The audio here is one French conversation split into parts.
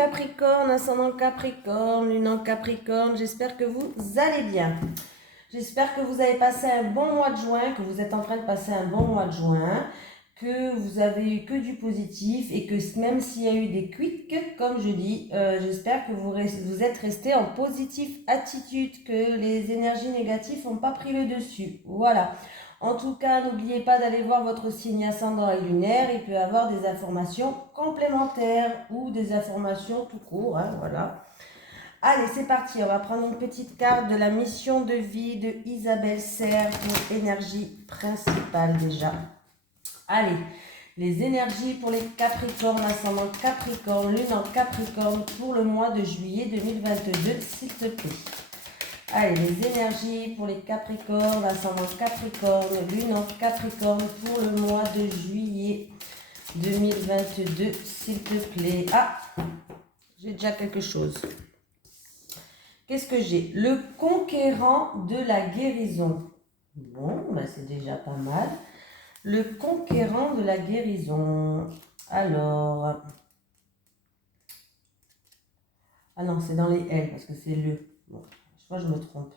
Capricornes, ascendant Capricorne, lune en Capricorne, j'espère que vous allez bien. J'espère que vous avez passé un bon mois de juin, que vous êtes en train de passer un bon mois de juin, que vous avez eu que du positif et que même s'il y a eu des quicks, comme je dis, j'espère que vous êtes resté en positive attitude, que les énergies négatives n'ont pas pris le dessus. Voilà. En tout cas, n'oubliez pas d'aller voir votre signe ascendant et lunaire. Il peut y avoir des informations complémentaires ou des informations tout court. Hein, voilà. Allez, c'est parti. On va prendre une petite carte de la mission de vie de Isabelle Serre pour énergie principale déjà. Allez, les énergies pour les Capricornes, ascendant Capricorne, lune en Capricorne pour le mois de juillet 2022, s'il te plaît. Allez, les énergies pour les Capricornes, ascendant Capricorne, lune en Capricorne pour le mois de juillet 2022, s'il te plaît. Ah, j'ai déjà quelque chose. Qu'est-ce que j'ai? Le conquérant de la guérison. Bon, ben c'est déjà pas mal. Le conquérant de la guérison. Alors. Ah non, c'est dans les L parce que c'est le. Bon, je crois que je me trompe.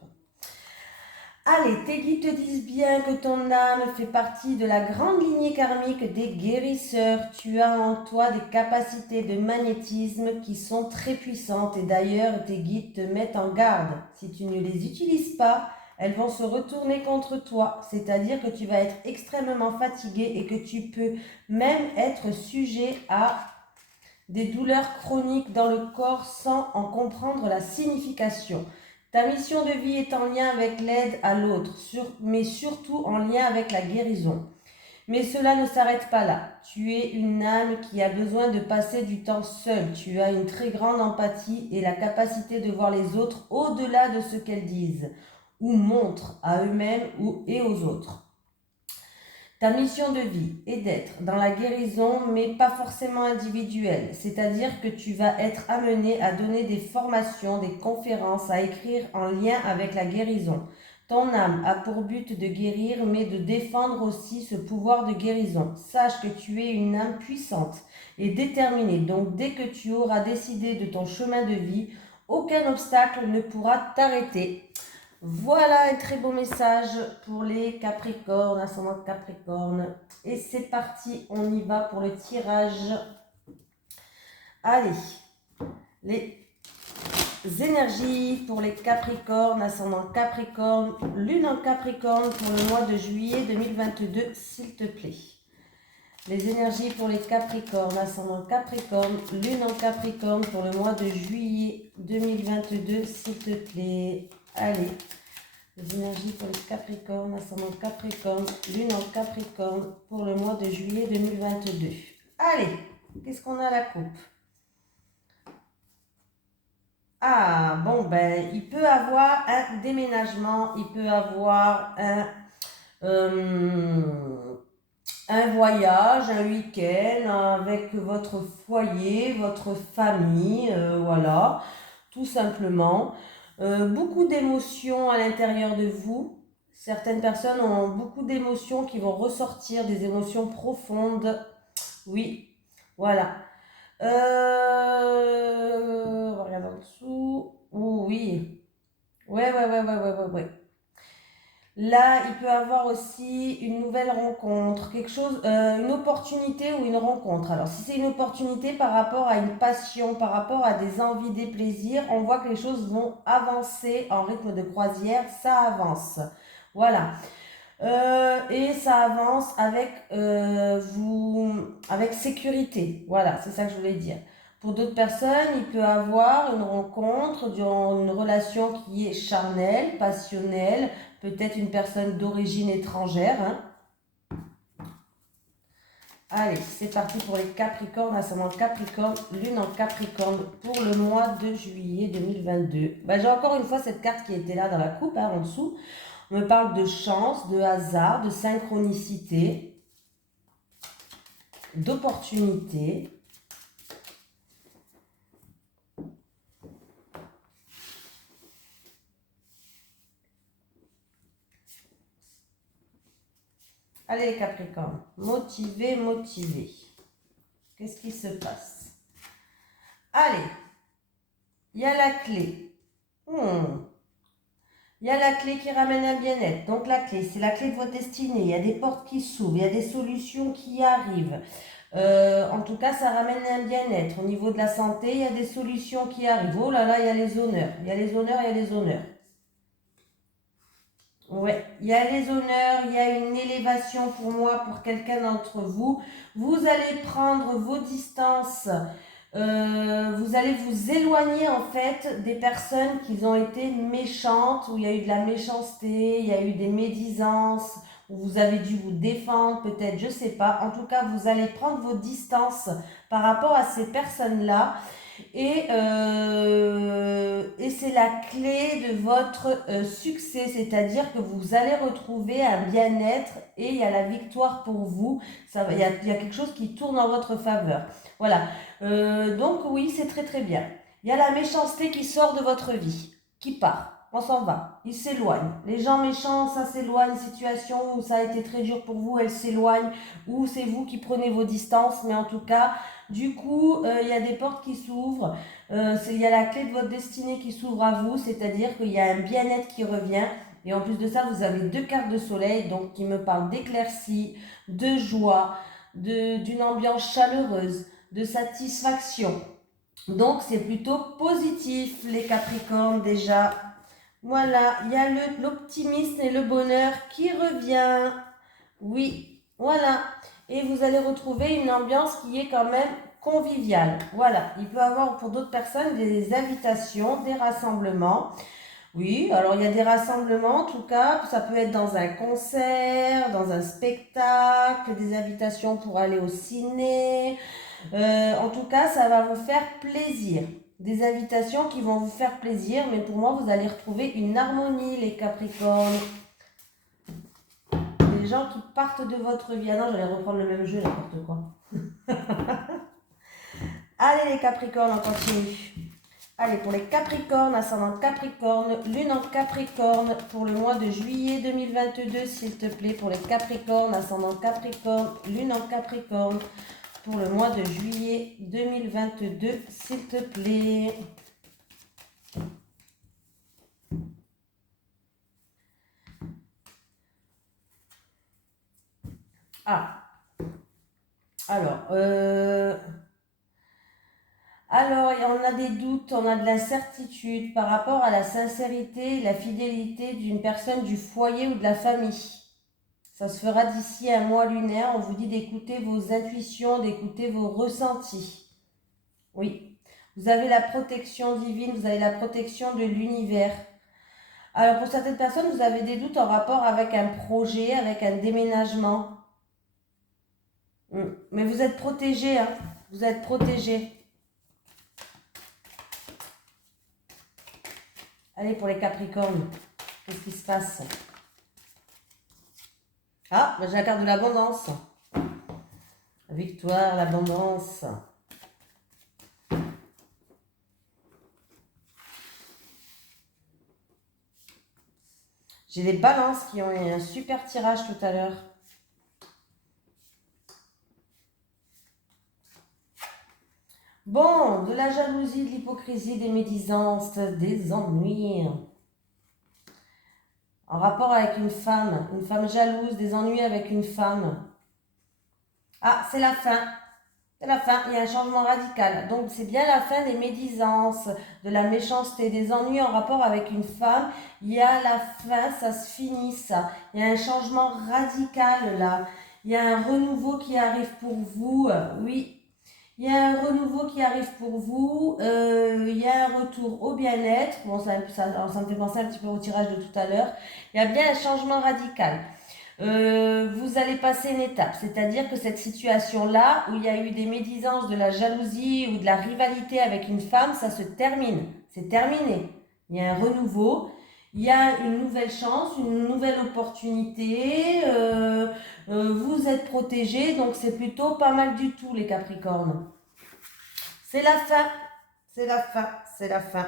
Allez, tes guides te disent bien que ton âme fait partie de la grande lignée karmique des guérisseurs. Tu as en toi des capacités de magnétisme qui sont très puissantes et d'ailleurs tes guides te mettent en garde. Si tu ne les utilises pas, elles vont se retourner contre toi, c'est-à-dire que tu vas être extrêmement fatigué et que tu peux même être sujet à des douleurs chroniques dans le corps sans en comprendre la signification. Ta mission de vie est en lien avec l'aide à l'autre, mais surtout en lien avec la guérison. Mais cela ne s'arrête pas là. Tu es une âme qui a besoin de passer du temps seule. Tu as une très grande empathie et la capacité de voir les autres au-delà de ce qu'elles disent ou montrent à eux-mêmes et aux autres. Ta mission de vie est d'être dans la guérison, mais pas forcément individuelle. C'est-à-dire que tu vas être amené à donner des formations, des conférences, à écrire en lien avec la guérison. Ton âme a pour but de guérir, mais de défendre aussi ce pouvoir de guérison. Sache que tu es une âme puissante et déterminée. Donc dès que tu auras décidé de ton chemin de vie, aucun obstacle ne pourra t'arrêter. Voilà un très beau message pour les Capricornes, ascendant Capricorne. Et c'est parti, on y va pour le tirage. Allez, les énergies pour les Capricornes, ascendant Capricorne, lune en Capricorne pour le mois de juillet 2022, s'il te plaît. Les énergies pour les Capricornes, ascendant Capricorne, lune en Capricorne pour le mois de juillet 2022, s'il te plaît. Allez. Les énergies pour les Capricornes, ascendant Capricorne, lune en Capricorne pour le mois de juillet 2022. Allez, qu'est-ce qu'on a à la coupe? Ah, bon, ben, il peut avoir un déménagement, il peut avoir un voyage, un week-end avec votre foyer, votre famille, voilà, tout simplement. Beaucoup d'émotions à l'intérieur de vous. Certaines personnes ont beaucoup d'émotions qui vont ressortir, des émotions profondes. Oui, voilà. On va regarder en dessous. Oh, oui. Ouais. Là, il peut avoir aussi une nouvelle rencontre, quelque chose, une opportunité ou une rencontre. Alors, si c'est une opportunité par rapport à une passion, par rapport à des envies, des plaisirs, on voit que les choses vont avancer en rythme de croisière, ça avance. Voilà. Et ça avance avec avec sécurité. Voilà, c'est ça que je voulais dire. Pour d'autres personnes, il peut avoir une rencontre, une relation qui est charnelle, passionnelle, peut-être une personne d'origine étrangère. Hein. Allez, c'est parti pour les Capricornes, ascendant Capricorne, lune en Capricorne pour le mois de juillet 2022. Ben, j'ai encore une fois cette carte qui était là dans la coupe, hein, en dessous. On me parle de chance, de hasard, de synchronicité, d'opportunité. Allez les Capricornes, motivés. Qu'est-ce qui se passe? Allez, il y a la clé. Il y a la clé qui ramène un bien-être. Donc la clé, c'est la clé de votre destinée. Il y a des portes qui s'ouvrent, il y a des solutions qui arrivent. En tout cas, ça ramène un bien-être. Au niveau de la santé, il y a des solutions qui arrivent. Oh là là, il y a les honneurs. Il y a les honneurs, il y a les honneurs. Ouais, il y a les honneurs, il y a une élévation pour moi, pour quelqu'un d'entre vous. Vous allez prendre vos distances. Vous allez vous éloigner en fait des personnes qui ont été méchantes, où il y a eu de la méchanceté, il y a eu des médisances, où vous avez dû vous défendre peut-être, je sais pas. En tout cas, vous allez prendre vos distances par rapport à ces personnes-là. Et c'est la clé de votre succès, c'est-à-dire que vous allez retrouver un bien-être et il y a la victoire pour vous. Il y a quelque chose qui tourne en votre faveur. Voilà. Donc oui, c'est très très bien. Il y a la méchanceté qui sort de votre vie, qui part. On s'en va, il s'éloigne. Les gens méchants, ça s'éloigne. Situation où ça a été très dur pour vous, elle s'éloigne. Ou c'est vous qui prenez vos distances. Mais en tout cas, du coup, il y a des portes qui s'ouvrent. Il y a la clé de votre destinée qui s'ouvre à vous. C'est-à-dire qu'il y a un bien-être qui revient. Et en plus de ça, vous avez 2 cartes de soleil. Donc, qui me parlent d'éclaircie, de joie, d'une ambiance chaleureuse, de satisfaction. Donc, c'est plutôt positif, les Capricornes, déjà. Voilà, il y a l'optimisme et le bonheur qui revient. Oui, voilà. Et vous allez retrouver une ambiance qui est quand même conviviale. Voilà, il peut y avoir pour d'autres personnes des invitations, des rassemblements. Oui, alors il y a des rassemblements, en tout cas, ça peut être dans un concert, dans un spectacle, des invitations pour aller au ciné. En tout cas, ça va vous faire plaisir. Des invitations qui vont vous faire plaisir, mais pour moi, vous allez retrouver une harmonie, les Capricornes. Des gens qui partent de votre vie. Ah non, j'allais reprendre le même jeu, n'importe quoi. Allez, les Capricornes, on continue. Allez, pour les Capricornes, ascendant Capricorne, lune en Capricorne, pour le mois de juillet 2022, s'il te plaît. Pour les Capricornes, ascendant Capricorne, lune en Capricorne, pour le mois de juillet 2022, s'il te plaît. Ah, alors, on a des doutes, on a de l'incertitude par rapport à la sincérité et la fidélité d'une personne du foyer ou de la famille. Ça se fera d'ici un mois lunaire. On vous dit d'écouter vos intuitions, d'écouter vos ressentis. Oui, vous avez la protection divine, vous avez la protection de l'univers. Alors pour certaines personnes, vous avez des doutes en rapport avec un projet, avec un déménagement. Mais vous êtes protégé, hein. Vous êtes protégé. Allez, pour les Capricornes, qu'est-ce qui se passe? Ah, j'ai la carte de l'abondance. La victoire, l'abondance. J'ai les balances qui ont eu un super tirage tout à l'heure. Bon, de la jalousie, de l'hypocrisie, des médisances, des ennuis. En rapport avec une femme jalouse, des ennuis avec une femme. Ah, c'est la fin. C'est la fin, il y a un changement radical. Donc c'est bien la fin des médisances, de la méchanceté, des ennuis en rapport avec une femme. Il y a la fin, ça se finit ça. Il y a un changement radical là. Il y a un renouveau qui arrive pour vous. Oui, il y a un renouveau qui arrive pour vous. Il y a un retour au bien-être. Bon, ça me fait penser un petit peu au tirage de tout à l'heure. Il y a bien un changement radical. Vous allez passer une étape, c'est-à-dire que cette situation-là, où il y a eu des médisances, de la jalousie ou de la rivalité avec une femme, ça se termine, c'est terminé. Il y a un renouveau, il y a une nouvelle chance, une nouvelle opportunité, vous êtes protégés, donc c'est plutôt pas mal du tout les Capricornes. C'est la fin, c'est la fin, c'est la fin.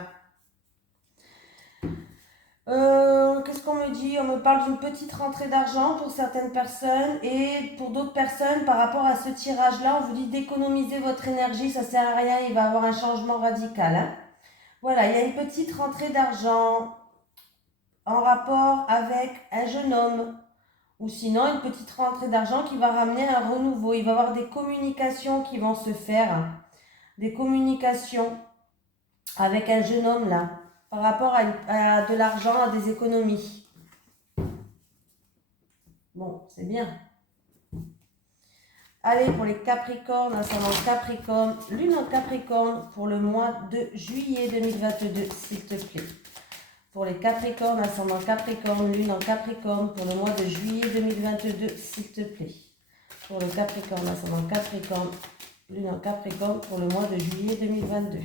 Qu'est-ce qu'on me dit? On me parle d'une petite rentrée d'argent pour certaines personnes et pour d'autres personnes, par rapport à ce tirage-là, on vous dit d'économiser votre énergie, ça sert à rien, il va y avoir un changement radical, hein. Voilà, il y a une petite rentrée d'argent en rapport avec un jeune homme ou sinon une petite rentrée d'argent qui va ramener un renouveau. Il va y avoir des communications qui vont se faire, des communications avec un jeune homme là, par rapport à de l'argent, à des économies. Bon, c'est bien. Allez, pour les Capricornes, ascendant Capricorne, lune en Capricorne pour le mois de juillet 2022, s'il te plaît. Pour les Capricornes, ascendant Capricorne, lune en Capricorne pour le mois de juillet 2022, s'il te plaît. Pour le Capricorne, ascendant Capricorne, lune en Capricorne pour le mois de juillet 2022.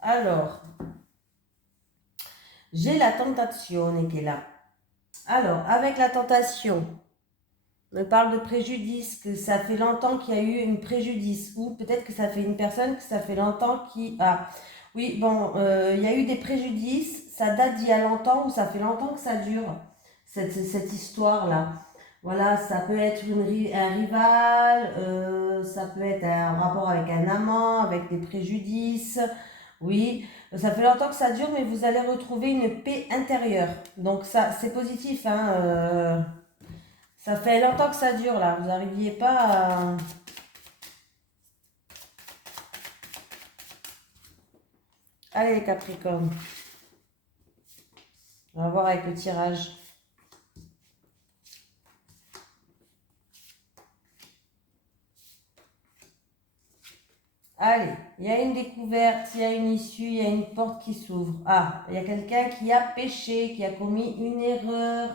Alors, j'ai la tentation qui est là. Alors, avec la tentation, on me parle de préjudice, que ça fait longtemps qu'il y a eu une préjudice, ou peut-être que ça fait une personne que ça fait longtemps qui a... Oui, bon, il y a eu des préjudices, ça date d'il y a longtemps, ou ça fait longtemps que ça dure, cette histoire-là. Voilà, ça peut être un rival, ça peut être un rapport avec un amant, avec des préjudices. Oui, ça fait longtemps que ça dure, mais vous allez retrouver une paix intérieure. Donc ça, c'est positif, hein. Ça fait longtemps que ça dure, là. Vous n'arriviez pas à... Allez, les Capricornes. On va voir avec le tirage. Allez, il y a une découverte, il y a une issue, il y a une porte qui s'ouvre. Ah, il y a quelqu'un qui a péché, qui a commis une erreur.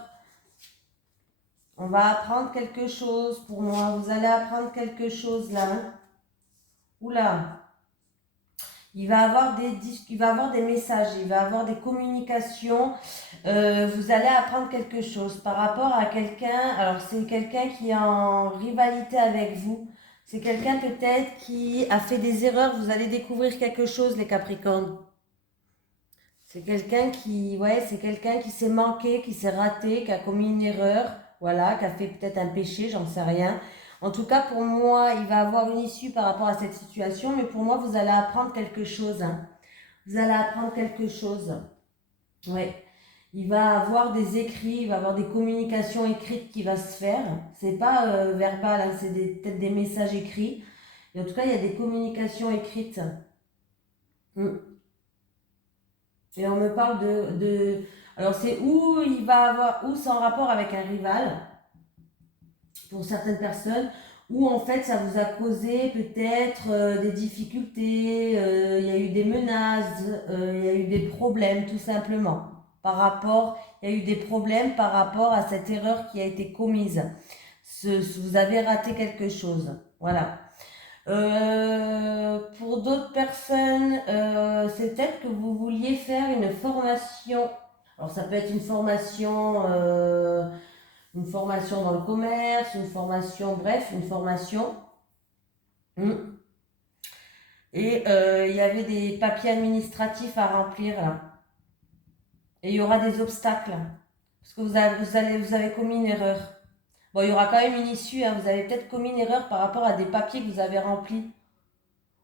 On va apprendre quelque chose pour moi. Vous allez apprendre quelque chose là. Oula. Il va avoir des messages, il va avoir des communications. Vous allez apprendre quelque chose par rapport à quelqu'un. Alors, c'est quelqu'un qui est en rivalité avec vous. C'est quelqu'un peut-être qui a fait des erreurs. Vous allez découvrir quelque chose, les Capricornes. C'est quelqu'un c'est quelqu'un qui s'est manqué, qui s'est raté, qui a commis une erreur. Voilà, qui a fait peut-être un péché, j'en sais rien. En tout cas, pour moi, il va avoir une issue par rapport à cette situation, mais pour moi, vous allez apprendre quelque chose, hein. Vous allez apprendre quelque chose. Ouais. Il va avoir des écrits, il va avoir des communications écrites qui va se faire. C'est pas verbal, hein, c'est peut-être des messages écrits. Et en tout cas, il y a des communications écrites. Et on me parle alors c'est où il va avoir, où c'est en rapport avec un rival, pour certaines personnes, où en fait ça vous a causé peut-être des difficultés, il y a eu des menaces, il y a eu des problèmes tout simplement. Il y a eu des problèmes par rapport à cette erreur qui a été commise. Vous avez raté quelque chose. Voilà. Pour d'autres personnes, c'est peut-être que vous vouliez faire une formation. Alors ça peut être une formation dans le commerce, une formation, bref, une formation. Et il y avait des papiers administratifs à remplir là. Et il y aura des obstacles. Parce que vous avez commis une erreur. Bon, il y aura quand même une issue, hein. Vous avez peut-être commis une erreur par rapport à des papiers que vous avez remplis.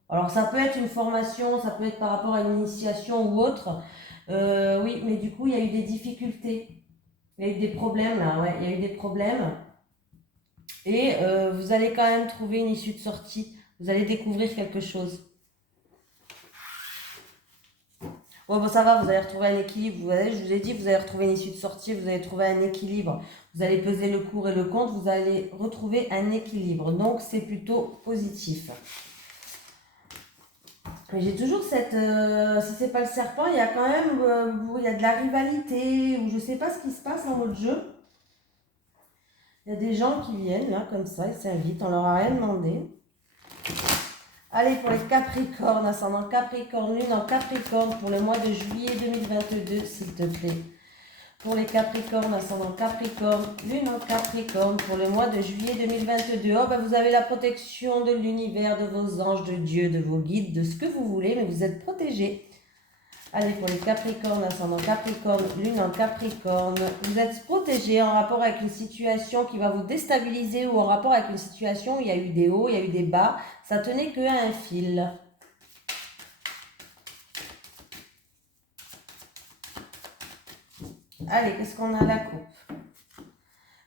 Alors ça peut être une formation, ça peut être par rapport à une initiation ou autre. Oui, mais du coup, il y a eu des difficultés. Il y a eu des problèmes là, ouais, il y a eu des problèmes. Et vous allez quand même trouver une issue de sortie. Vous allez découvrir quelque chose. Bon, bon, ça va, vous allez retrouver un équilibre. Vous voyez, je vous ai dit, vous allez retrouver une issue de sortie, vous allez trouver un équilibre. Vous allez peser le pour et le contre, vous allez retrouver un équilibre. Donc, c'est plutôt positif. Mais j'ai toujours si c'est pas le serpent, il y a quand même il y a de la rivalité, ou je sais pas ce qui se passe dans votre jeu. Il y a des gens qui viennent là, comme ça, ils s'invitent, on leur a rien demandé. Allez, pour les Capricornes, ascendant Capricorne, lune en Capricorne, pour le mois de juillet 2022, s'il te plaît. Pour les Capricornes, ascendant Capricorne, lune en Capricorne, pour le mois de juillet 2022. Oh, ben vous avez la protection de l'univers, de vos anges, de Dieu, de vos guides, de ce que vous voulez, mais vous êtes protégés. Allez, pour les Capricornes, ascendant Capricorne, lune en Capricorne, vous êtes protégé en rapport avec une situation qui va vous déstabiliser ou en rapport avec une situation où il y a eu des hauts, il y a eu des bas. Ça tenait qu'à un fil. Allez, qu'est-ce qu'on a à la coupe?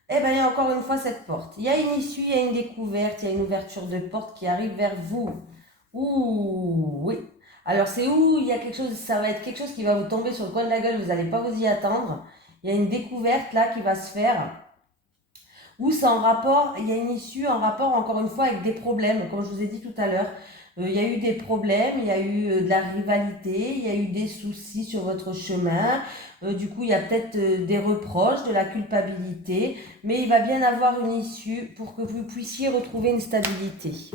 Eh bien, il y a encore une fois cette porte. Il y a une issue, il y a une découverte, il y a une ouverture de porte qui arrive vers vous. Ouh, oui. Alors, c'est où il y a quelque chose, ça va être quelque chose qui va vous tomber sur le coin de la gueule, vous n'allez pas vous y attendre. Il y a une découverte là qui va se faire. Ou c'est en rapport, il y a une issue en rapport encore une fois avec des problèmes, comme je vous ai dit tout à l'heure. Il y a eu des problèmes, il y a eu de la rivalité, il y a eu des soucis sur votre chemin. Du coup, il y a peut-être des reproches, de la culpabilité, mais il va bien avoir une issue pour que vous puissiez retrouver une stabilité.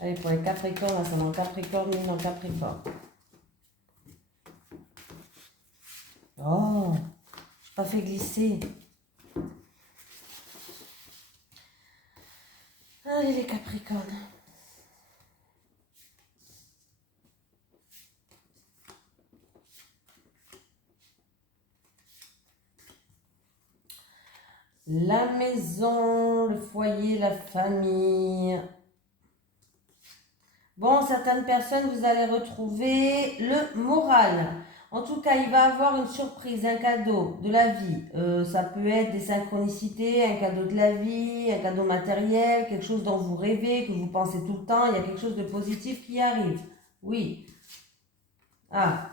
Allez, pour les Capricornes, là, c'est dans Capricorne, lune en Capricorne. Oh, je n'ai pas fait glisser. Allez, les Capricornes. La maison, le foyer, la famille. Bon, certaines personnes, vous allez retrouver le moral. En tout cas, il va avoir une surprise, un cadeau de la vie. Ça peut être des synchronicités, un cadeau de la vie, un cadeau matériel, quelque chose dont vous rêvez, que vous pensez tout le temps. Il y a quelque chose de positif qui arrive. Oui. Ah.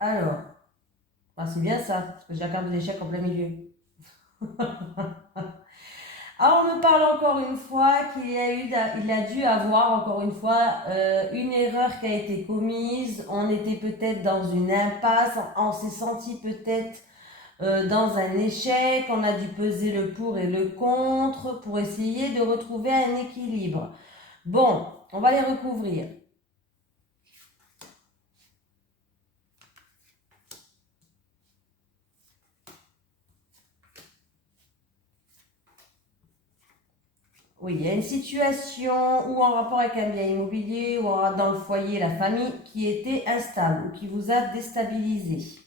Alors. Ah, c'est bien ça, parce que j'ai la carte de l'échec en plein milieu. Ah, on me parle encore une fois il a dû avoir encore une fois une erreur qui a été commise. On était peut-être dans une impasse, on s'est senti peut-être dans un échec, on a dû peser le pour et le contre pour essayer de retrouver un équilibre. Bon, on va les recouvrir. Oui, il y a une situation ou en rapport avec un bien immobilier ou dans le foyer, la famille, qui était instable ou qui vous a déstabilisé.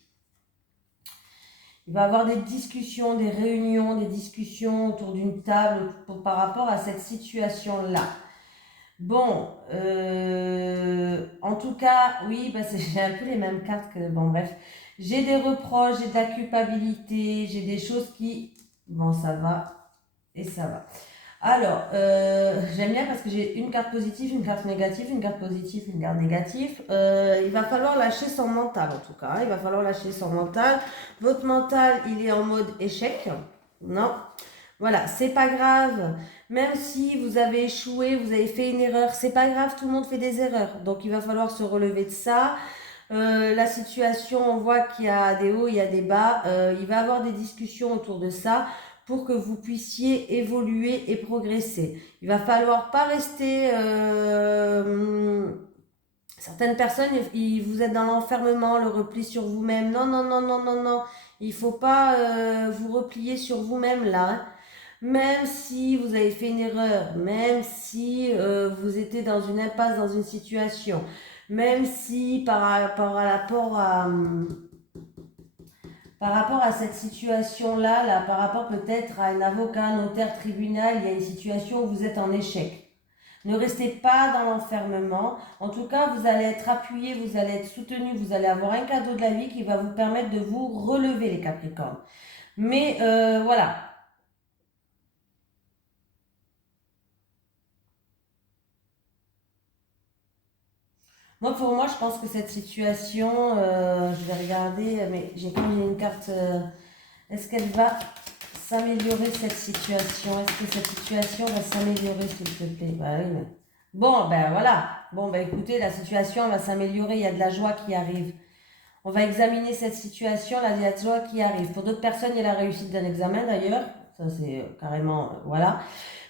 Il va y avoir des discussions, des réunions, des discussions autour d'une table par rapport à cette situation-là. Bon, en tout cas, oui, bah j'ai un peu les mêmes cartes que... Bon, bref. J'ai des reproches, j'ai de la culpabilité, j'ai des choses qui... Bon, ça va et ça va. Alors, j'aime bien parce que j'ai une carte positive, une carte négative, une carte positive, une carte négative. Il va falloir lâcher son mental en tout cas. Hein. Il va falloir lâcher son mental. Votre mental, il est en mode échec. Non. Voilà, c'est pas grave. Même si vous avez échoué, vous avez fait une erreur, c'est pas grave, tout le monde fait des erreurs. Donc il va falloir se relever de ça. La situation, on voit qu'il y a des hauts, il y a des bas. Il va y avoir des discussions autour de ça pour que vous puissiez évoluer et progresser. Il va falloir pas rester... certaines personnes, vous êtes dans l'enfermement, le repli sur vous-même. Non, non, non, non, non, non. Il faut pas vous replier sur vous-même là. Hein. Même si vous avez fait une erreur, même si vous étiez dans une impasse, dans une situation, même si par rapport à cette situation-là, là, par rapport peut-être à un avocat, un notaire, tribunal, il y a une situation où vous êtes en échec. Ne restez pas dans l'enfermement. En tout cas, vous allez être appuyé, vous allez être soutenu, vous allez avoir un cadeau de la vie qui va vous permettre de vous relever, les Capricornes. Mais voilà. Moi, pour moi, je pense que cette situation, je vais regarder, mais j'ai quand même une carte. Est-ce qu'elle va s'améliorer cette situation? Est-ce que cette situation va s'améliorer, s'il te plaît? Bah oui, mais... Bon, ben voilà. Bon, ben écoutez, la situation va s'améliorer. Il y a de la joie qui arrive. On va examiner cette situation, là, il y a de la joie qui arrive. Pour d'autres personnes, il y a la réussite d'un examen d'ailleurs. Ça, c'est carrément, voilà.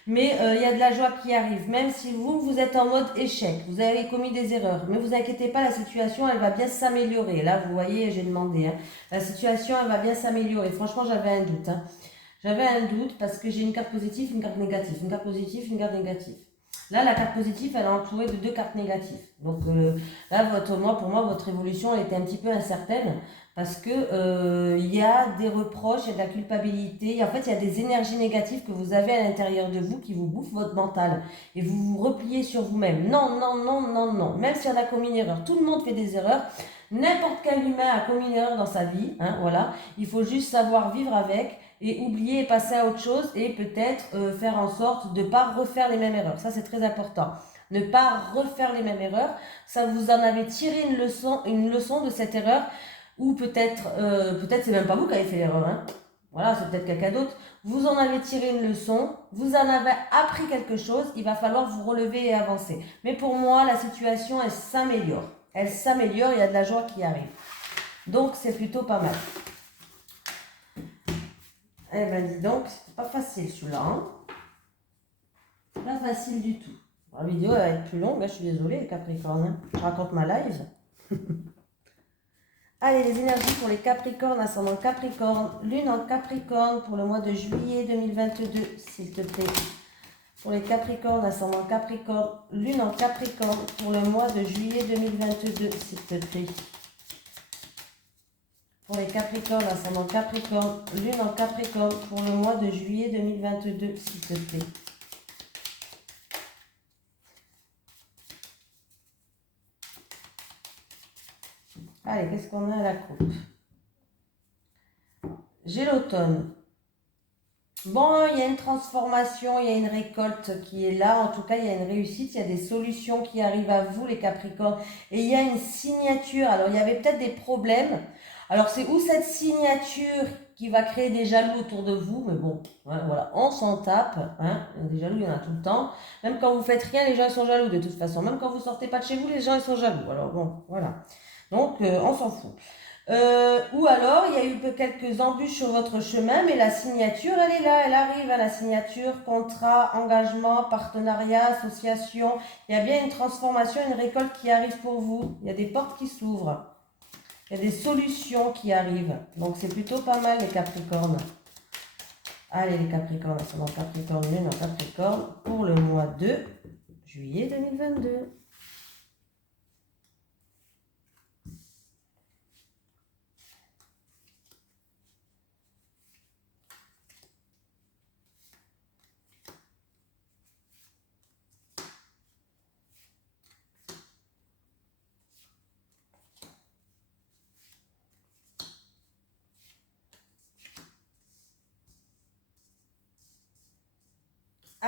Mais il y a de la joie qui arrive, même si vous êtes en mode échec, vous avez commis des erreurs. Mais vous inquiétez pas, la situation, elle va bien s'améliorer. Là, vous voyez, j'ai demandé. Hein. La situation, elle va bien s'améliorer. Franchement, j'avais un doute. Hein. J'avais un doute parce que j'ai une carte positive, une carte négative. Une carte positive, une carte négative. Là, la carte positive, elle est entourée de 2 cartes négatives. Donc là, pour moi, votre évolution, elle était un petit peu incertaine parce que il y a des reproches, il y a de la culpabilité. En fait, il y a des énergies négatives que vous avez à l'intérieur de vous qui vous bouffent votre mental. Et vous vous repliez sur vous-même. Non, non, non, non, non. Même si on a commis une erreur, tout le monde fait des erreurs. N'importe quel humain a commis une erreur dans sa vie. Hein, voilà. Il faut juste savoir vivre avec et oublier et passer à autre chose et peut-être faire en sorte de ne pas refaire les mêmes erreurs. Ça, c'est très important. Ne pas refaire les mêmes erreurs. Ça, vous en avez tiré une leçon de cette erreur ou peut-être c'est même pas vous qui avez fait l'erreur. Hein. Voilà, c'est peut-être quelqu'un d'autre. Vous en avez tiré une leçon, vous en avez appris quelque chose, il va falloir vous relever et avancer. Mais pour moi, la situation, elle s'améliore. Elle s'améliore, il y a de la joie qui arrive. Donc, c'est plutôt pas mal. Eh ben dis donc, c'est pas facile celui-là. Hein, pas facile du tout. La vidéo elle va être plus longue, là, je suis désolée les Capricornes. Hein. Je raconte ma live. Allez, les énergies pour les Capricornes, ascendant Capricorne, lune en Capricorne pour le mois de juillet 2022, s'il te plaît. Pour les Capricornes, ascendant Capricorne, lune en Capricorne pour le mois de juillet 2022, s'il te plaît. Pour les Capricornes, ascendant Capricorne, lune en Capricorne pour le mois de juillet 2022, s'il te plaît. Allez, qu'est-ce qu'on a à la coupe? J'ai l'automne. Bon, il y a une transformation, il y a une récolte qui est là. En tout cas, il y a une réussite, il y a des solutions qui arrivent à vous, les Capricornes. Et il y a une signature. Alors, il y avait peut-être des problèmes. Alors, c'est où cette signature qui va créer des jaloux autour de vous? Mais bon, hein, voilà, on s'en tape. Hein. Des jaloux, il y en a tout le temps. Même quand vous faites rien, les gens sont jaloux de toute façon. Même quand vous sortez pas de chez vous, les gens ils sont jaloux. Alors bon, voilà. Donc, on s'en fout. Ou alors, il y a eu quelques embûches sur votre chemin, mais la signature, elle est là, elle arrive à la signature, contrat, engagement, partenariat, association. Il y a bien une transformation, une récolte qui arrive pour vous. Il y a des portes qui s'ouvrent. Il y a des solutions qui arrivent. Donc, c'est plutôt pas mal, les Capricornes. Allez, les Capricornes, c'est mon Capricorne, lune en Capricorne, pour le mois de juillet 2022.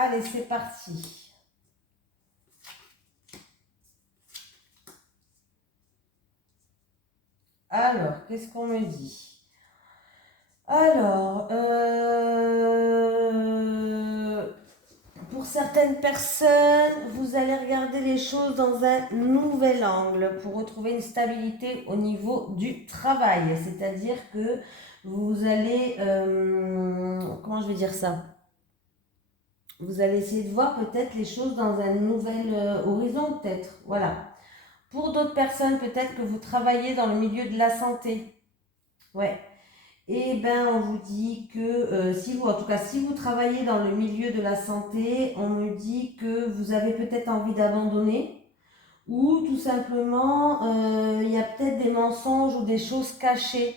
Allez, c'est parti. Alors, qu'est-ce qu'on me dit? Alors, pour certaines personnes, vous allez regarder les choses dans un nouvel angle pour retrouver une stabilité au niveau du travail. C'est-à-dire que vous allez, comment je vais dire ça? Vous allez essayer de voir peut-être les choses dans un nouvel horizon, peut-être. Voilà. Pour d'autres personnes, peut-être que vous travaillez dans le milieu de la santé. Ouais. Eh bien, on vous dit que, en tout cas, si vous travaillez dans le milieu de la santé, on me dit que vous avez peut-être envie d'abandonner ou tout simplement, il y a peut-être des mensonges ou des choses cachées.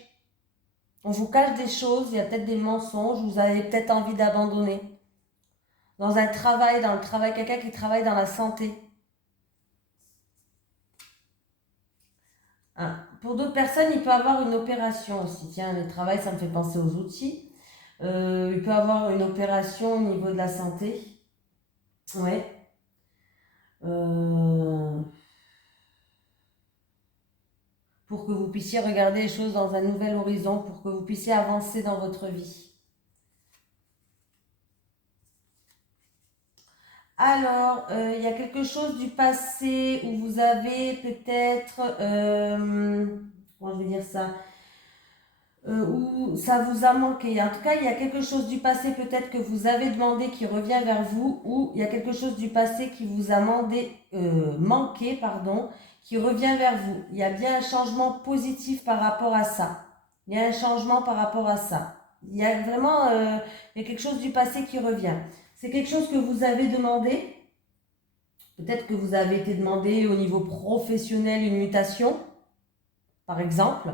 On vous cache des choses, il y a peut-être des mensonges, vous avez peut-être envie d'abandonner. Dans le travail, quelqu'un qui travaille dans la santé. Hein. Pour d'autres personnes, il peut avoir une opération aussi. Tiens, le travail, ça me fait penser aux outils. Il peut avoir une opération au niveau de la santé. Ouais. Pour que vous puissiez regarder les choses dans un nouvel horizon, pour que vous puissiez avancer dans votre vie. Alors, il y a quelque chose du passé où vous avez peut-être, comment je vais dire ça, où ça vous a manqué. En tout cas, il y a quelque chose du passé peut-être que vous avez demandé qui revient vers vous, ou il y a quelque chose du passé qui vous a manqué, pardon, qui revient vers vous. Il y a bien un changement positif par rapport à ça. Il y a un changement par rapport à ça. Il y a vraiment il y a quelque chose du passé qui revient. C'est quelque chose que vous avez demandé. Peut-être que vous avez été demandé au niveau professionnel une mutation, par exemple,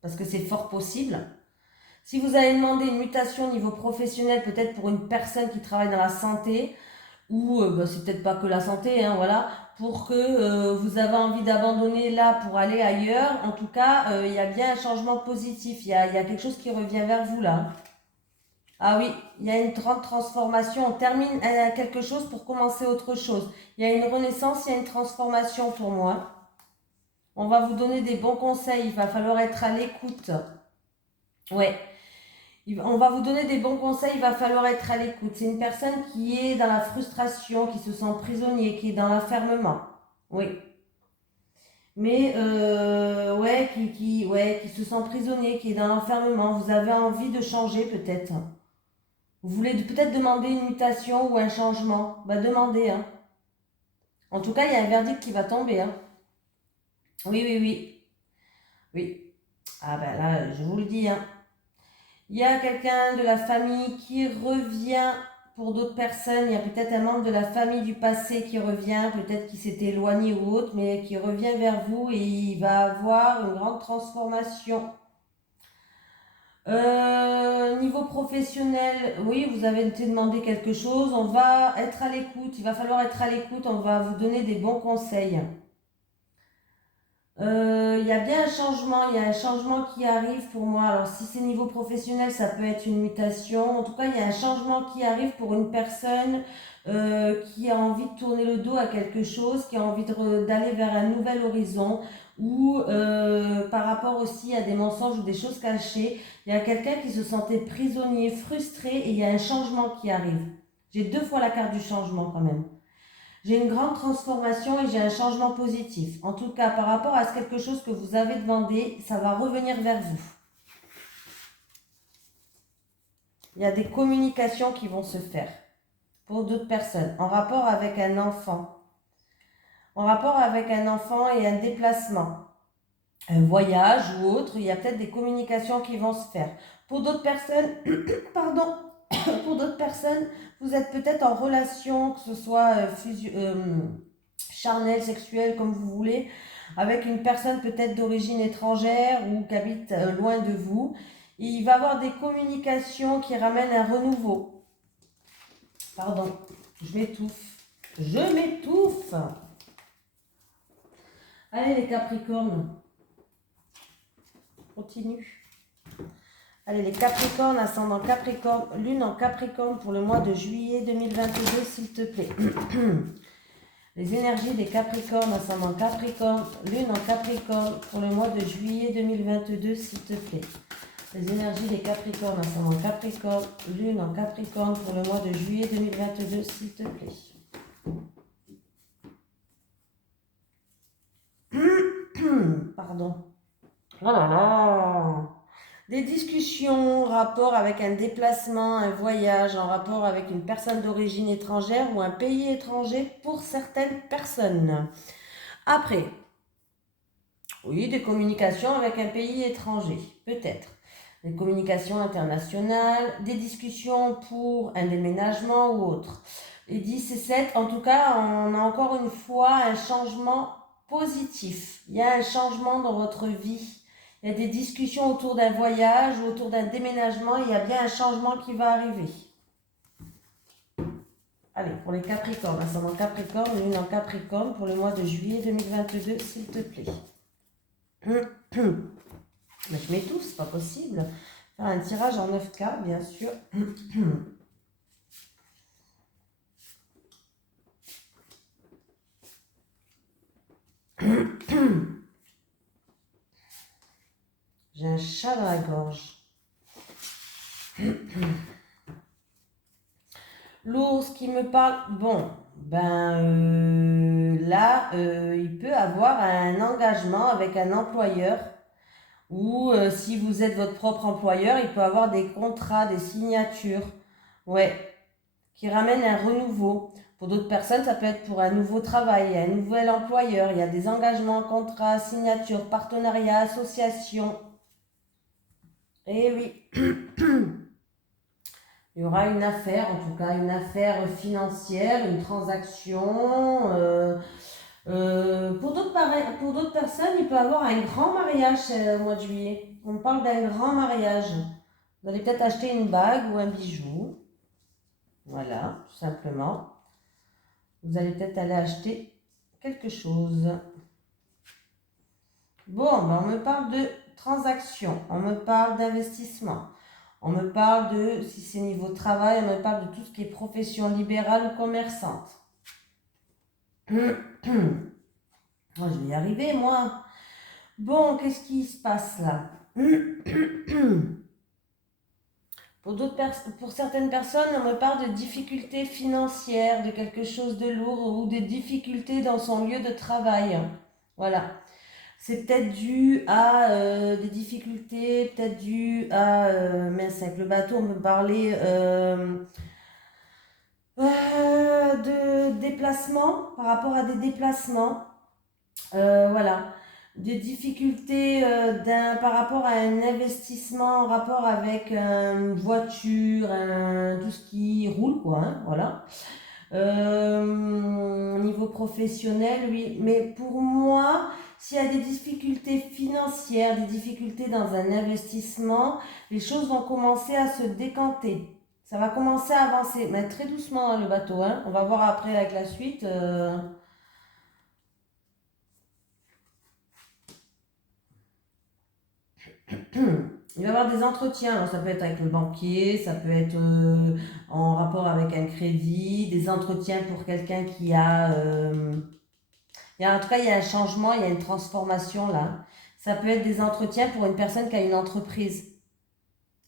parce que c'est fort possible. Si vous avez demandé une mutation au niveau professionnel, peut-être pour une personne qui travaille dans la santé, ou c'est peut-être pas que la santé, hein, voilà, pour que vous avez envie d'abandonner là pour aller ailleurs. En tout cas, il y a bien un changement positif, il y a quelque chose qui revient vers vous là. Ah oui, il y a une grande transformation, on termine quelque chose pour commencer autre chose. Il y a une renaissance, il y a une transformation pour moi. On va vous donner des bons conseils, il va falloir être à l'écoute. Ouais, on va vous donner des bons conseils, il va falloir être à l'écoute. C'est une personne qui est dans la frustration, qui se sent prisonnier, qui est dans l'enfermement. Oui. Mais ouais, qui se sent prisonnier, qui est dans l'enfermement. Vous avez envie de changer peut-être. Vous voulez peut-être demander une mutation ou un changement. Bah demandez, hein. En tout cas, il y a un verdict qui va tomber, hein. Oui, oui, oui. Oui. Ah ben là, je vous le dis, hein. Il y a quelqu'un de la famille qui revient pour d'autres personnes. Il y a peut-être un membre de la famille du passé qui revient, peut-être qui s'était éloigné ou autre, mais qui revient vers vous et il va avoir une grande transformation. Niveau professionnel, oui, vous avez été demandé quelque chose. On va être à l'écoute. Il va falloir être à l'écoute. On va vous donner des bons conseils. Il y a bien un changement, il y a un changement qui arrive pour moi. Alors si c'est niveau professionnel, ça peut être une mutation. En tout cas, il y a un changement qui arrive pour une personne qui a envie de tourner le dos à quelque chose, qui a envie d'aller vers un nouvel horizon ou par rapport aussi à des mensonges ou des choses cachées. Il y a quelqu'un qui se sentait prisonnier, frustré et il y a un changement qui arrive. J'ai 2 fois la carte du changement quand même. J'ai une grande transformation et j'ai un changement positif. En tout cas, par rapport à quelque chose que vous avez demandé, ça va revenir vers vous. Il y a des communications qui vont se faire pour d'autres personnes en rapport avec un enfant. En rapport avec un enfant et un déplacement, un voyage ou autre, il y a peut-être des communications qui vont se faire. Pour d'autres personnes, pardon, pour d'autres personnes, vous êtes peut-être en relation, que ce soit charnel, sexuel, comme vous voulez, avec une personne peut-être d'origine étrangère ou qui habite loin de vous. Et il va y avoir des communications qui ramènent un renouveau. Pardon, je m'étouffe. Je m'étouffe. Allez les Capricornes, continue. Allez les Capricornes, ascendant Capricorne, lune en Capricorne pour le mois de juillet 2022, s'il te plaît. Les énergies des Capricornes, ascendant Capricorne, lune en Capricorne pour le mois de juillet 2022, s'il te plaît. Les énergies des Capricornes, ascendant Capricorne, lune en Capricorne pour le mois de juillet 2022, s'il te plaît. Pardon. Oh là là. Des discussions en rapport avec un déplacement, un voyage, en rapport avec une personne d'origine étrangère ou un pays étranger pour certaines personnes. Après, oui, des communications avec un pays étranger, peut-être. Des communications internationales, des discussions pour un déménagement ou autre. Et 10 et 7, en tout cas, on a encore une fois un changement positif. Il y a un changement dans votre vie. Il y a des discussions autour d'un voyage ou autour d'un déménagement. Il y a bien un changement qui va arriver. Allez, pour les Capricornes, ascendant Capricorne, lune en Capricorne pour le mois de juillet 2022, s'il te plaît. Mais je m'étouffe, c'est pas possible. Faire un tirage en 9K, bien sûr. J'ai un chat dans la gorge. L'ours qui me parle, bon, là, il peut avoir un engagement avec un employeur ou si vous êtes votre propre employeur, il peut avoir des contrats, des signatures, ouais, qui ramènent un renouveau. Pour d'autres personnes, ça peut être pour un nouveau travail, un nouvel employeur, il y a des engagements, contrats, signatures, partenariats, associations. Eh oui. Il y aura une affaire, en tout cas, une affaire financière, une transaction. Pour d'autres personnes, il peut y avoir un grand mariage au mois de juillet. On parle d'un grand mariage. Vous allez peut-être acheter une bague ou un bijou. Voilà, tout simplement. Vous allez peut-être aller acheter quelque chose. Bon, ben on me parle de transaction, on me parle d'investissement, on me parle de, si c'est niveau travail, on me parle de tout ce qui est profession libérale ou commerçante. Moi, je vais y arriver, moi. Bon, qu'est-ce qui se passe là? Pour certaines personnes, on me parle de difficultés financières, de quelque chose de lourd ou de difficultés dans son lieu de travail. Voilà. C'est peut-être dû à des difficultés, peut-être dû à... mince, avec le bateau, on peut parler de déplacement, par rapport à des déplacements. Voilà. Des difficultés par rapport à un investissement en rapport avec une voiture, tout ce qui roule, quoi, hein, voilà. Niveau professionnel, oui. Mais pour moi, s'il y a des difficultés financières, des difficultés dans un investissement, les choses vont commencer à se décanter. Ça va commencer à avancer, mais très doucement, hein, le bateau. Hein. On va voir après avec la suite. Il va y avoir des entretiens. Alors, ça peut être avec le banquier, ça peut être en rapport avec un crédit, des entretiens pour quelqu'un qui a... en tout cas, il y a un changement, il y a une transformation là. Ça peut être des entretiens pour une personne qui a une entreprise.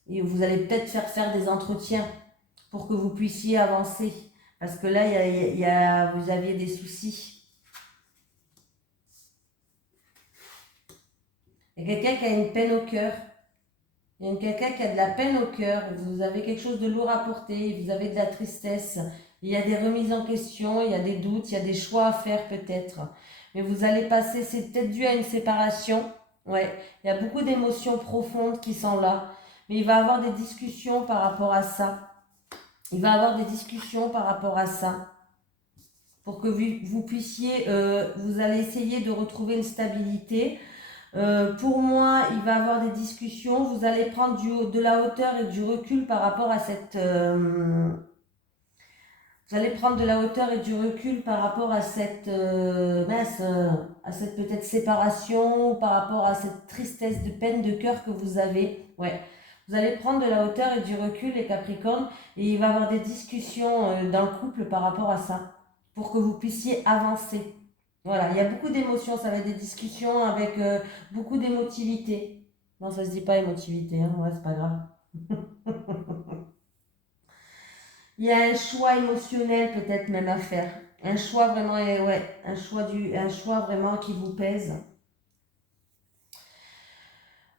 Et vous allez peut-être faire des entretiens pour que vous puissiez avancer. Parce que là, vous aviez des soucis. Il y a quelqu'un qui a une peine au cœur. Il y a quelqu'un qui a de la peine au cœur. Vous avez quelque chose de lourd à porter. Vous avez de la tristesse. Il y a des remises en question. Il y a des doutes. Il y a des choix à faire peut-être. Mais vous allez passer, c'est peut-être dû à une séparation. Ouais, il y a beaucoup d'émotions profondes qui sont là. Mais il va y avoir des discussions par rapport à ça. Il va y avoir des discussions par rapport à ça. Pour que vous puissiez, vous allez essayer de retrouver une stabilité. Pour moi, il va y avoir des discussions. Vous allez prendre de la hauteur et du recul par rapport à cette... vous allez prendre de la hauteur et du recul par rapport à cette à cette peut-être séparation, par rapport à cette tristesse de peine de cœur que vous avez. Ouais. Vous allez prendre de la hauteur et du recul, les Capricornes, et il va y avoir des discussions dans le couple par rapport à ça, pour que vous puissiez avancer. Voilà, il y a beaucoup d'émotions, ça va être des discussions avec beaucoup d'émotivité. Non, ça se dit pas émotivité, hein, ouais, c'est pas grave. Il y a un choix émotionnel peut-être même à faire. Un choix vraiment, ouais, un choix vraiment qui vous pèse.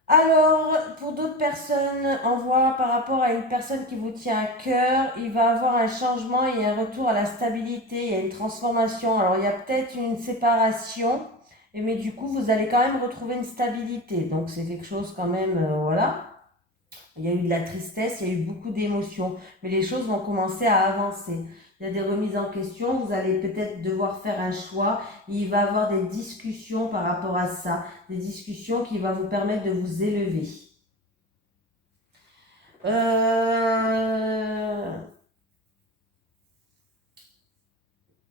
Alors, pour d'autres personnes, on voit par rapport à une personne qui vous tient à cœur, il va avoir un changement et un retour à la stabilité, il y a une transformation. Alors, il y a peut-être une séparation, mais du coup, vous allez quand même retrouver une stabilité. Donc, c'est quelque chose quand même, voilà. Il y a eu de la tristesse, il y a eu beaucoup d'émotions, mais les choses vont commencer à avancer. Il y a des remises en question, vous allez peut-être devoir faire un choix, et il va y avoir des discussions par rapport à ça, des discussions qui vont vous permettre de vous élever.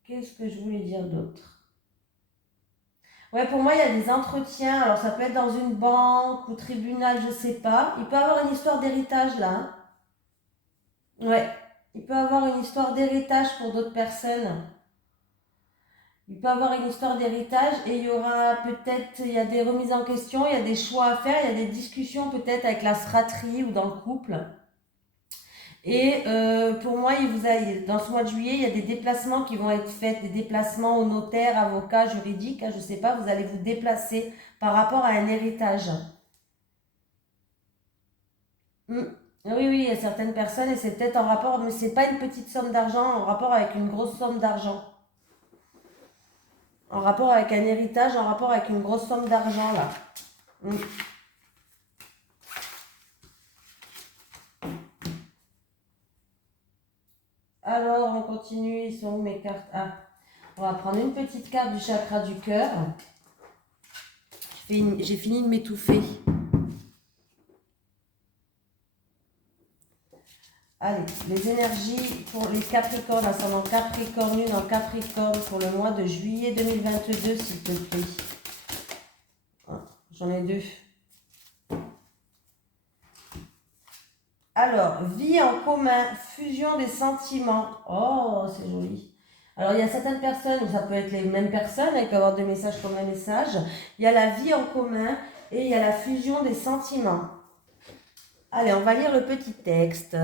Qu'est-ce que je voulais dire d'autre? Ouais, pour moi, il y a des entretiens, alors ça peut être dans une banque ou tribunal, je sais pas. Il peut y avoir une histoire d'héritage là. Hein. Ouais, il peut y avoir une histoire d'héritage pour d'autres personnes. Il peut y avoir une histoire d'héritage et il y aura peut-être, il y a des remises en question, il y a des choix à faire, il y a des discussions peut-être avec la fratrie ou dans le couple. Et pour moi, dans ce mois de juillet, il y a des déplacements qui vont être faits, des déplacements au notaire, avocat, juridique, hein, je ne sais pas, vous allez vous déplacer par rapport à un héritage. Mm. Oui, oui, il y a certaines personnes et c'est peut-être en rapport, mais c'est pas une petite somme d'argent, en rapport avec une grosse somme d'argent. En rapport avec un héritage, en rapport avec une grosse somme d'argent là. Mm. Alors, on continue. Ils sont où mes cartes? Ah, on va prendre une petite carte du chakra du cœur. J'ai fini de m'étouffer. Allez, les énergies pour les Capricornes, ascendant Capricorne, lune en Capricorne pour le mois de juillet 2022, s'il te plaît. J'en ai deux. Alors, vie en commun, fusion des sentiments. Oh, c'est joli. Alors, il y a certaines personnes, ça peut être les mêmes personnes, il peut y avoir deux messages comme un message. Il y a la vie en commun et il y a la fusion des sentiments. Allez, on va lire le petit texte.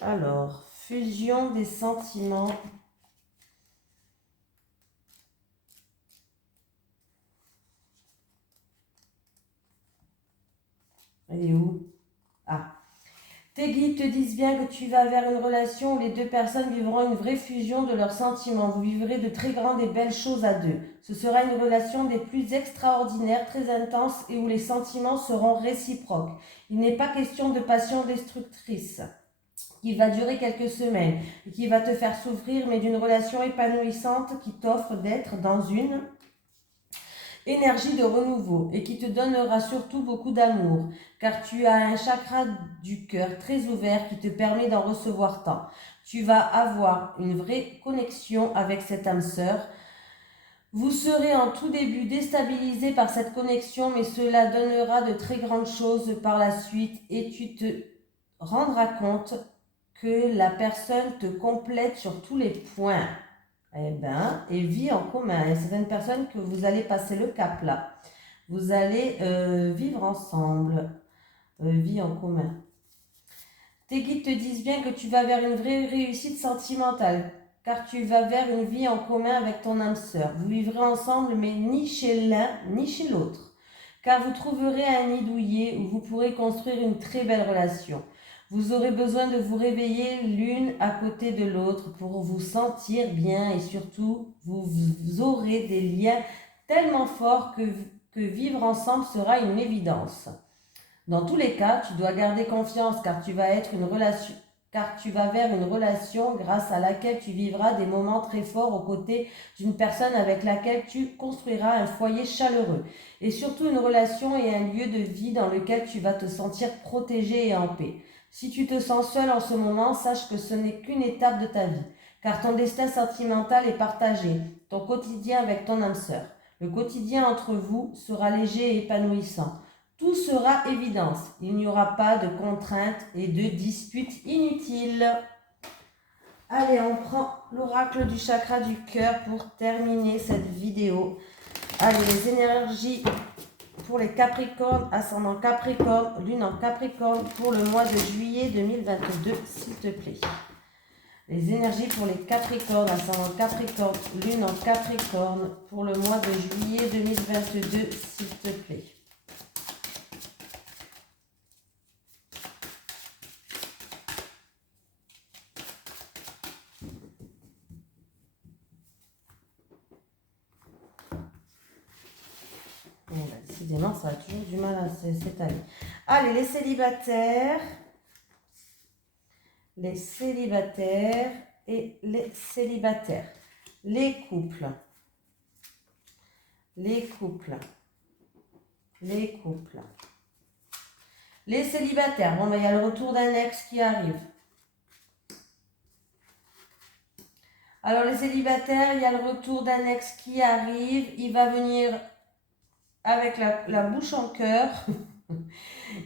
Alors, fusion des sentiments. Elle est où? Ah. Tes guides te disent bien que tu vas vers une relation où les deux personnes vivront une vraie fusion de leurs sentiments. Vous vivrez de très grandes et belles choses à deux. Ce sera une relation des plus extraordinaires, très intense et où les sentiments seront réciproques. Il n'est pas question de passion destructrice qui va durer quelques semaines et qui va te faire souffrir, mais d'une relation épanouissante qui t'offre d'être dans une énergie de renouveau et qui te donnera surtout beaucoup d'amour, car tu as un chakra du cœur très ouvert qui te permet d'en recevoir tant. Tu vas avoir une vraie connexion avec cette âme sœur. Vous serez en tout début déstabilisé par cette connexion, mais cela donnera de très grandes choses par la suite et tu te rendras compte que la personne te complète sur tous les points. Eh bien, et vie en commun. Il y a certaines personnes que vous allez passer le cap là. Vous allez vivre ensemble. Vie en commun. Tes guides te disent bien que tu vas vers une vraie réussite sentimentale, car tu vas vers une vie en commun avec ton âme sœur. Vous vivrez ensemble, mais ni chez l'un ni chez l'autre, car vous trouverez un nid douillet où vous pourrez construire une très belle relation. Vous aurez besoin de vous réveiller l'une à côté de l'autre pour vous sentir bien et surtout, vous aurez des liens tellement forts que vivre ensemble sera une évidence. Dans tous les cas, tu dois garder confiance car tu vas vers une relation grâce à laquelle tu vivras des moments très forts aux côtés d'une personne avec laquelle tu construiras un foyer chaleureux et surtout une relation et un lieu de vie dans lequel tu vas te sentir protégé et en paix. Si tu te sens seul en ce moment, sache que ce n'est qu'une étape de ta vie, car ton destin sentimental est partagé, ton quotidien avec ton âme sœur. Le quotidien entre vous sera léger et épanouissant. Tout sera évidence. Il n'y aura pas de contraintes et de disputes inutiles. Allez, on prend l'oracle du chakra du cœur pour terminer cette vidéo. Allez, les énergies pour les Capricornes, ascendant Capricorne, lune en Capricorne pour le mois de juillet 2022, s'il te plaît. Les énergies pour les Capricornes, ascendant Capricorne, lune en Capricorne pour le mois de juillet 2022, s'il te plaît. Décidément, ça a toujours du mal à s'étaler. Allez, les célibataires. Les célibataires et les célibataires. Les couples. Les couples. Les couples. Les célibataires. Bon, ben, il y a le retour d'un ex qui arrive. Alors, les célibataires, il y a le retour d'un ex qui arrive. Il va venir avec la bouche en cœur.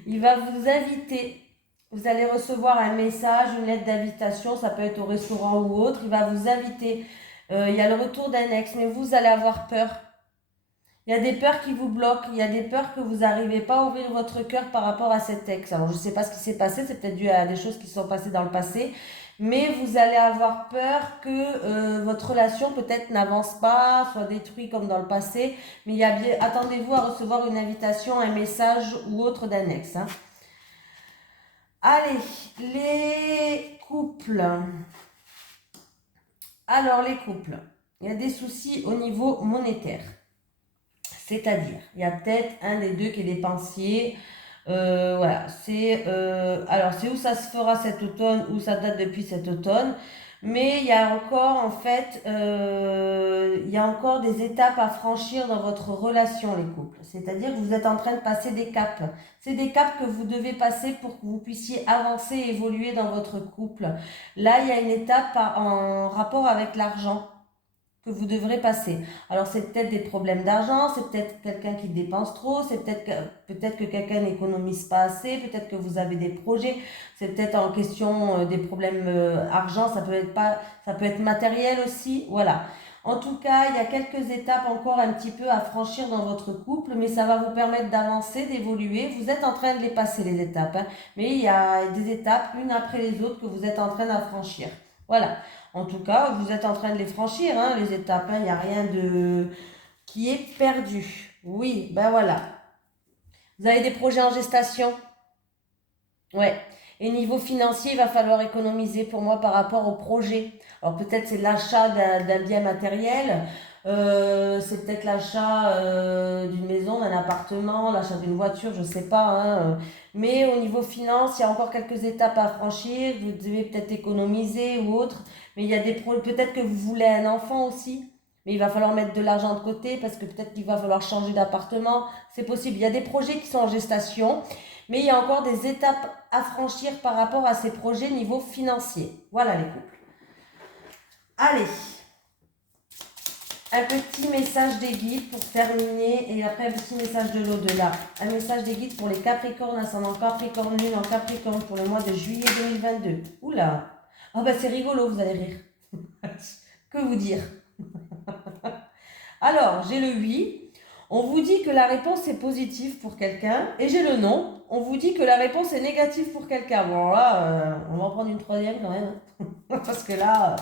Il va vous inviter. Vous allez recevoir un message, une lettre d'invitation. Ça peut être au restaurant ou autre. Il va vous inviter. Il y a le retour d'un ex, mais vous allez avoir peur. Il y a des peurs qui vous bloquent. Il y a des peurs que vous n'arrivez pas à ouvrir votre cœur par rapport à cet ex. Alors, je ne sais pas ce qui s'est passé. C'est peut-être dû à des choses qui se sont passées dans le passé. Mais vous allez avoir peur que votre relation peut-être n'avance pas, soit détruite comme dans le passé. Mais attendez-vous à recevoir une invitation, un message ou autre d'un ex. Hein. Allez, les couples. Alors, les couples. Il y a des soucis au niveau monétaire. C'est-à-dire, il y a peut-être un des deux qui est dépensier. Voilà, alors c'est où ça se fera cet automne, où ça date depuis cet automne, mais il y a encore en fait, il y a encore des étapes à franchir dans votre relation les couples. C'est-à-dire que vous êtes en train de passer des caps. C'est des caps que vous devez passer pour que vous puissiez avancer et évoluer dans votre couple. Là, il y a une étape en rapport avec l'argent que vous devrez passer. Alors c'est peut-être des problèmes d'argent, c'est peut-être quelqu'un qui dépense trop, c'est peut-être que quelqu'un n'économise pas assez, peut-être que vous avez des projets, c'est peut-être en question des problèmes argent, ça peut être matériel aussi, voilà. En tout cas, il y a quelques étapes encore un petit peu à franchir dans votre couple, mais ça va vous permettre d'avancer, d'évoluer. Vous êtes en train de les passer les étapes, hein, mais il y a des étapes, une après les autres, que vous êtes en train de franchir. Voilà. En tout cas, vous êtes en train de les franchir, hein, les étapes. Il n'y a rien de qui est perdu. Oui, ben voilà. Vous avez des projets en gestation? Ouais. Et niveau financier, il va falloir économiser pour moi par rapport au projet. Alors peut-être c'est l'achat d'un bien matériel, c'est peut-être l'achat d'une maison, d'un appartement, l'achat d'une voiture, je ne sais pas, hein. Mais au niveau finance, il y a encore quelques étapes à franchir. Vous devez peut-être économiser ou autre. Mais il y a peut-être que vous voulez un enfant aussi. Mais il va falloir mettre de l'argent de côté parce que peut-être qu'il va falloir changer d'appartement. C'est possible. Il y a des projets qui sont en gestation. Mais il y a encore des étapes à franchir par rapport à ces projets niveau financier. Voilà les couples. Allez, un petit message des guides pour terminer et après un petit message de l'au-delà. Un message des guides pour les Capricornes, ascendant Capricorne, lune en Capricorne pour le mois de juillet 2022. Oula, ah bah c'est rigolo, vous allez rire. Que vous dire? Alors, j'ai le oui. On vous dit que la réponse est positive pour quelqu'un. Et j'ai le non. On vous dit que la réponse est négative pour quelqu'un. Bon, là, on va en prendre une troisième quand même. Parce que là,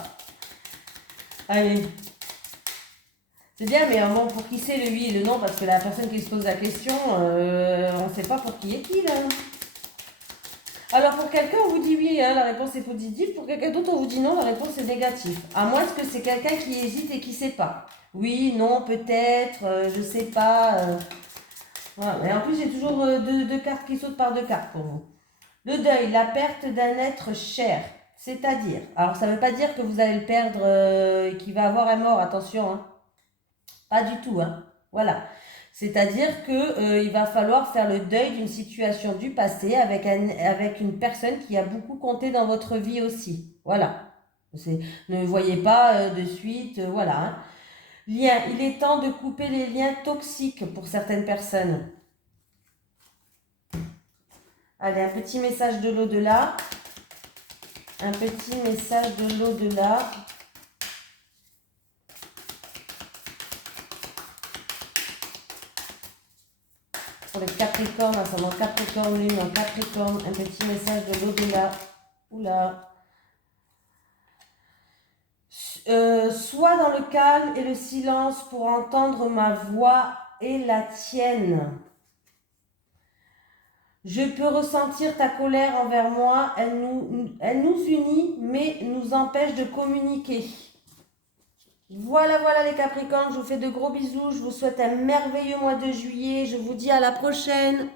allez. C'est bien, mais bon, pour qui c'est le oui et le non? Parce que la personne qui se pose la question, on ne sait pas pour qui est-il. Hein. Alors, pour quelqu'un, on vous dit oui, hein, la réponse est positive. Pour quelqu'un d'autre, on vous dit non, la réponse est négative. À moins que c'est quelqu'un qui hésite et qui ne sait pas. Oui, non, peut-être, je ne sais pas. Voilà. Et en plus, j'ai toujours deux cartes qui sautent par deux cartes pour vous. Le deuil, la perte d'un être cher. C'est-à-dire, alors ça ne veut pas dire que vous allez le perdre et qu'il va avoir un mort, attention. Hein. Pas du tout. Hein. Voilà. C'est-à-dire que il va falloir faire le deuil d'une situation du passé avec une personne qui a beaucoup compté dans votre vie aussi. Voilà. Ne voyez pas de suite, voilà. Hein. Lien, il est temps de couper les liens toxiques pour certaines personnes. Allez, un petit message de l'au-delà. Un petit message de l'au-delà. Pour les Capricornes, ascendant Capricorne, lune en Capricorne, un petit message de l'au-delà. Oula. Sois dans le calme et le silence pour entendre ma voix et la tienne. Je peux ressentir ta colère envers moi, elle nous unit mais nous empêche de communiquer. Voilà, voilà les Capricornes, je vous fais de gros bisous, je vous souhaite un merveilleux mois de juillet, je vous dis à la prochaine.